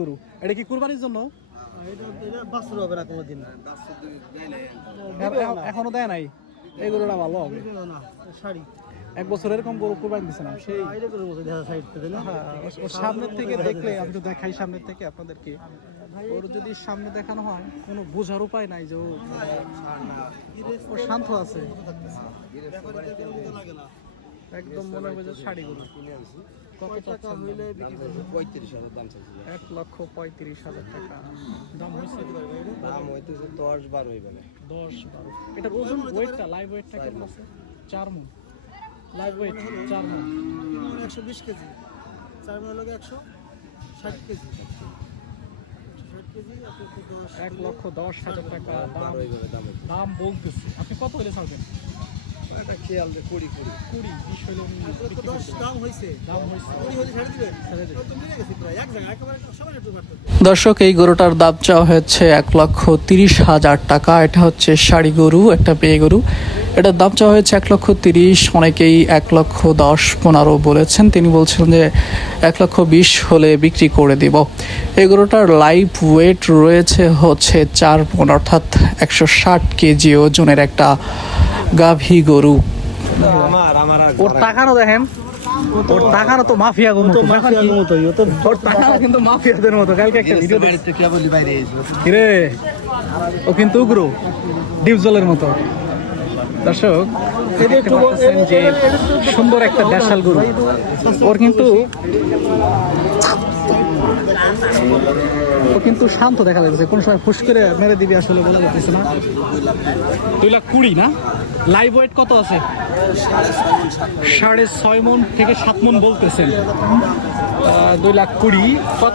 গরু এটা কি কুরবানির জন্য? এখনো দেয় নাই। এই গরুটা ভালো হবে। এক বছর এরকম গরু কুরবানি দিছিলাম সেই সামনের থেকে দেখলে আমি তো দেখাই সামনের থেকে আপনাদেরকে। ওর যদি সামনে দেখানো হয় কোনো বোঝার উপায় নাই যে ও শান্ত আছে একদম, মনে হবে যে শাড়ি গরু। কত টাকা হইলে? 35,000 দাম চাইছে। 1,35,000 টাকা দাম হইছে। দাম হইতেছে 10-12 হইবে না। 10-12। এটার ওজন ওয়েটটা লাইভ ওয়েটটা কেমন আছে? 4 মণ লাইভ ওয়েট। 4 মণ 120 কেজি। 4 মণ লাগে 160 কেজি। 60 কেজি আপনি 1,10,000 টাকা দাম বলতেছে। আপনি কত হইলে ছাড়বেন? এটা খেয়াল দে 20 20 হইলে দাম হইছে। 20 হইলে ছেড়ে দিবেন। তো মিলে গেছে প্রায় এক জায়গা একেবারে সবাই একটু কাটতে। দর্শক, এই গরুটার দাম চাওয়া হচ্ছে 1,30,000 টাকা। এটা হচ্ছে শাড়ি গরু, একটা পেয়ে গরু। এটার দাম চাওয়া হয়েছে 1,30,000। অনেকেই 1,10,15 বলেছেন। তিনি বলছেন যে 1,20,000 হলে বিক্রি করে দিব। এই গরুটার লাইভ ওয়েট রয়েছে হচ্ছে 4 মণ, অর্থাৎ 160 কেজি ওজনের একটা গাভী গরু। ওর টাকানো দেখেন, ওর টাকানো তো মাফিয়া গো মতো, ওর টাকানো কিন্তু মাফিয়াদের মতো। কালকে একটা ভিডিও দেখতে কি বলি বাইরে এসেছিল রে, ও কিন্তু উগ্র ডিপ জলের মতো। দর্শক, দেখতে পাচ্ছেন যে সুন্দর একটা দেশাল গরু। ওর কিন্তু শান্ত দেখা যাচ্ছে, কোন সময় ফুস করে মেরে দিবি আসলে বোঝা যাচ্ছে না। 2,20,000 না? লাইভ ওয়েট কত আছে? 6.5 মণ থেকে 7 মণ বলতেছেন। 2,20,000 কত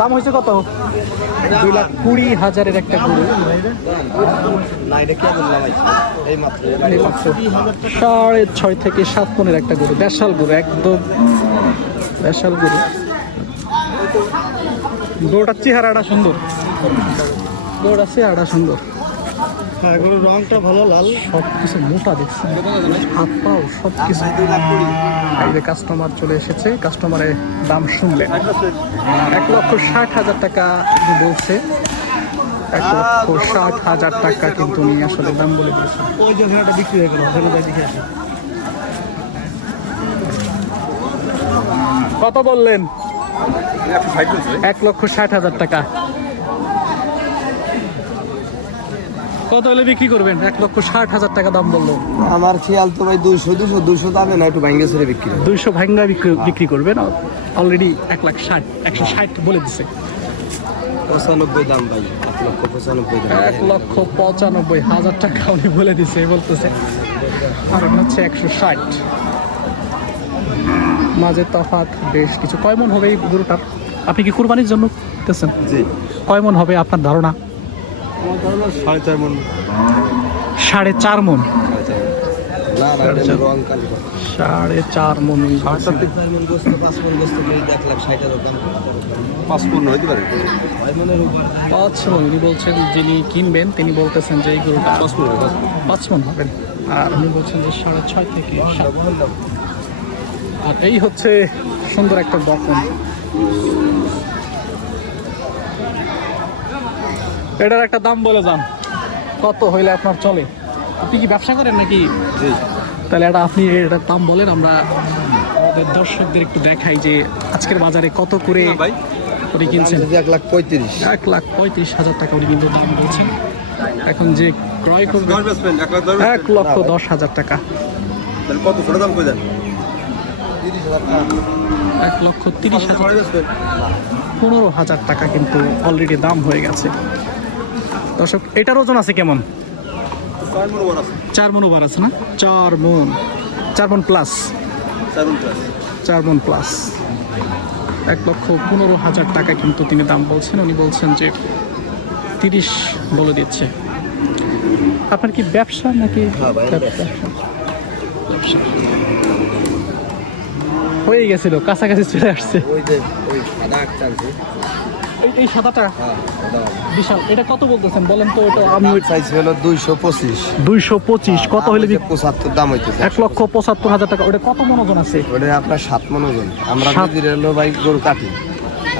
দাম হয়েছে? কত? 2,20,000 একটা গরু। 6.5 থেকে 7 মণের একটা গরু, দেশাল গরু, একদম দেশাল গরু। গরুটার চেহারাটা সুন্দর, গরুটার চেহারাটা সুন্দর। হ্যাঁ, গরুর রংটা ভালো, লাল, সবকিছু মোটা দেখছি, হাত পাও সবকিছু। এই যে কাস্টমার চলে এসেছে, কাস্টমারের দাম শুনলেন। 1,60,000 টাকা বলছে। 1,60,000 টাকা কিন্তু উনি আসলে দাম বলে দিয়েছে। ওই জায়গাটা বিক্রি হয়ে গেল, ওখানে যাই দেখে আসি। কত বললেন? 1,60,000 টাকা। কত হলে বিক্রি করবেন? 1,60,000 টাকা দাম বললো। আমার খেয়াল তো ভাই 200 দামে না, একটু ভাঙ্গে ছেড়ে বিক্রি 200 ভাঙ্গা বিক্রি করবেন। অলরেডি 1,60,000 160 বলে দিছে। 95 দাম ভাই, 1,95,000 দাম। 1,95,000 টাকা উনি বলে দিছে, বলতেছে। আর হচ্ছে 160, মাঝে তফাৎ বেশ কিছু। কয় মণ হবে এই গরুটার? আপনি কি কুরবানির জন্য দিতেছেন? জি। কয় মণ হবে আপনার ধারণা? আমার ধারণা 4.5 মণ। 4.5 মণ? না, রং কালি 4.5 মণ। 4 মণ গোস্ত, 5 মণ গোস্ত করে 1,60,000 দাম। 5 মণ হইতে পারে। 5 মণের উপর 5 মণ উনি বলছেন, যিনি কিনবেন তিনি বলতেছেন যে এই গরুটা 5 মণ হবেন। আর উনি বলছেন যে 6.5 থেকে 7। আর এই হচ্ছে সুন্দর একটা বকন। এটার একটা দাম বলে যান, কত হইলে আপনার চলে? আপনি কি ব্যবসা করেন নাকি? জি। তাহলে এটা আপনি এটার দাম বলেন, আমরা আমাদের দর্শকদের একটু দেখাই যে আজকের বাজারে কত করে উনি কিনছেন। 1,35,000। 1,35,000 টাকা উনি কিন্তু দাম বলছেন। এখন যে ক্রয় করবে 1,10,000 টাকা। কত ছোট দাম কই দেন? 1,30,000, 15,000 টাকা কিন্তু অলরেডি দাম হয়ে গেছে। দর্শক, এটার ওজন আছে কেমন? 4 মণ ওভার আছে না? 4 মণ প্লাস। 4 মণ প্লাস। 1,15,000 টাকা কিন্তু তিনি দাম বলছেন। উনি বলছেন যে 30 বলে দিচ্ছে। আপনার কি ব্যবসা নাকি? ব্যবসা হয়ে গেছিল, কাছাকাছি চলে আসছে। এই সাদাটা বিশাল। এটা কত বলতেছেন বলেন তো? এটা আমি চাইছি হলো 225। 225 কত হইলে? 75 দাম হইতেছে। 1,75,000 টাকা। ওটা কত মণ ওজন আছে? ওটা আপনার 7 মণ ওজন। আমরা যদি হলো ভাই গরু কাটি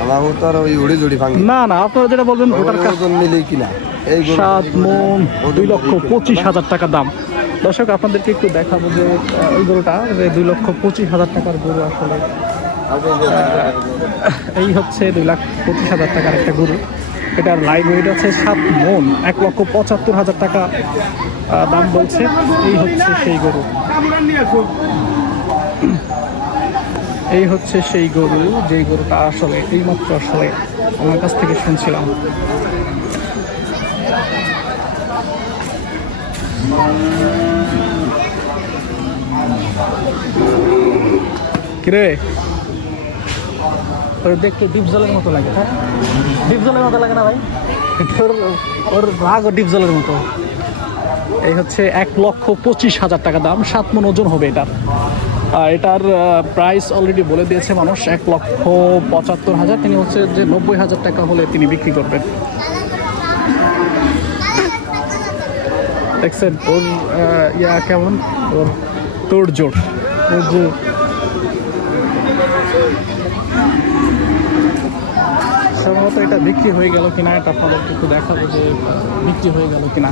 আমার তো আর ওই উড়ি জুড়ি ভাঙি না না, আপনারা যেটা বলবেন ভোটার কার্ড ওজন মিলেই কিনা এই গরু 7 মন 2,25,000 টাকা দাম। দর্শক আপনাদেরকে একটু দেখাবো যে ওই গরুটা যে 2,25,000 টাকার গরু আসলে এই হচ্ছে 2,25,000 টাকার একটা গরু। এটার লাইভ ওয়েট আছে 7 মন, 1,75,000 টাকা দাম বলছে। এই হচ্ছে সেই গরু, এই হচ্ছে সেই গরু যেই গরুটা আসলে এইমাত্র আসলে আমার কাছ থেকে শুনছিলাম। কিরে ওর দেখতে ডিপ জলের মতো লাগে, হ্যাঁ ডিপ জলের মতো লাগে না ভাই? ওর রাগ ও ডিপ জলের মতো। এই হচ্ছে 1,25,000 টাকা দাম, 7 মন ওজন হবে এটার। এটার প্রাইস অলরেডি বলে দিয়েছে মানুষ 1,75,000। তিনি হচ্ছে যে 90,000 টাকা হলে তিনি বিক্রি করবেন। দেখছেন ওর ইয়া কেমন, ওর তোড়জোড়, ওর যে সম্ভবত এটা বিক্রি হয়ে গেল কিনা, এটা আপনাদেরকে একটু দেখাবো যে বিক্রি হয়ে গেল কিনা।